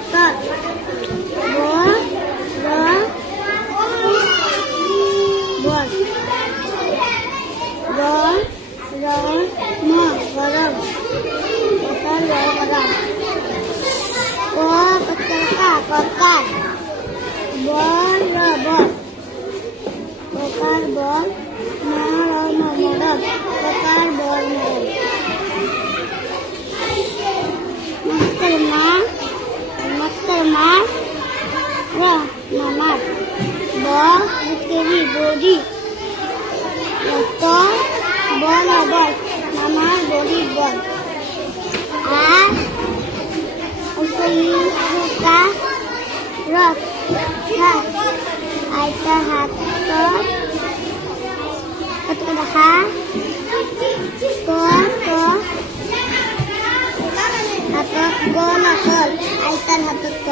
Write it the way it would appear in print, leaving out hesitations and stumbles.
বতর বল গরম বতর গরম ককার বল ককার বল মরম ককার বল মামার বডি বল মামার বডি বল আর আইতা হাত দেখা হাতত গল আইতার হাতত